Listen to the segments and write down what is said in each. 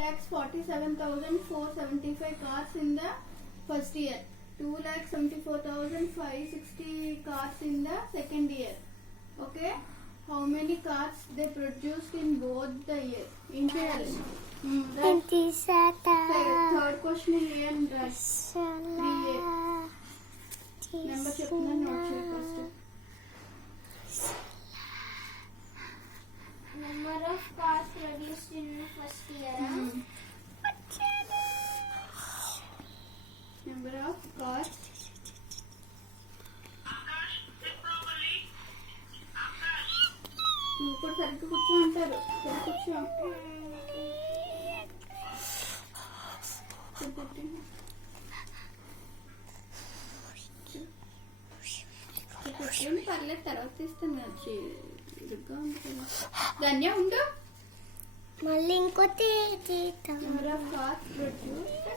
2,47,475 cars in the first year, 2,74,560 cars in the second year. Okay, how many cars they produced in both the years? Right. Third question is A and right. 3A. Number chapter note first. Number of cars produced in the first year. Number of cars. నువ్వు కూడా సరిగ్గా కూర్చో అంటారు. సరిగ్గా కూర్చో. పర్లేదు తర్వాత తీస్తాను. ఇరుగ్గా ఉంది కదా. ధన్య ఉండు. మళ్ళీ ఇంకోటి number of cars produced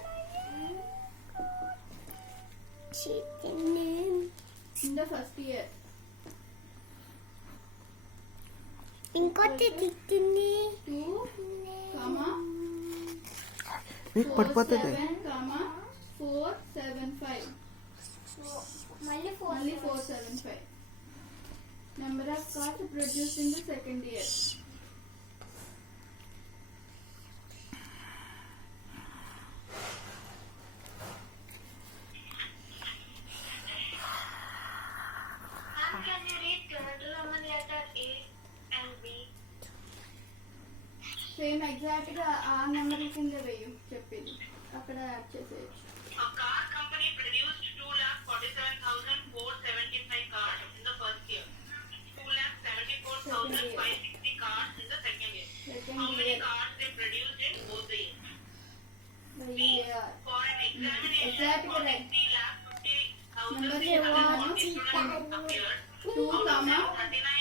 in the first year. ఇంకోటి తిట్టింది 2, పడిపోతుంది. 475. మళ్ళీ 475. Number of cars produced in the second year. Can you read the Roman letter A and B? Same exact గా ఆ నెంబర్ కింద వేయు చెప్పింది అక్కడ యాడ్ చేసేయచ్చు. A car company produced 2,47,475 cars in the first year. 2,74,560 cars in the second year. How many cars they produced in both the years? B. For an examination, Exactly right. 40,50,000 Number students appeared. 2, Out of them, 39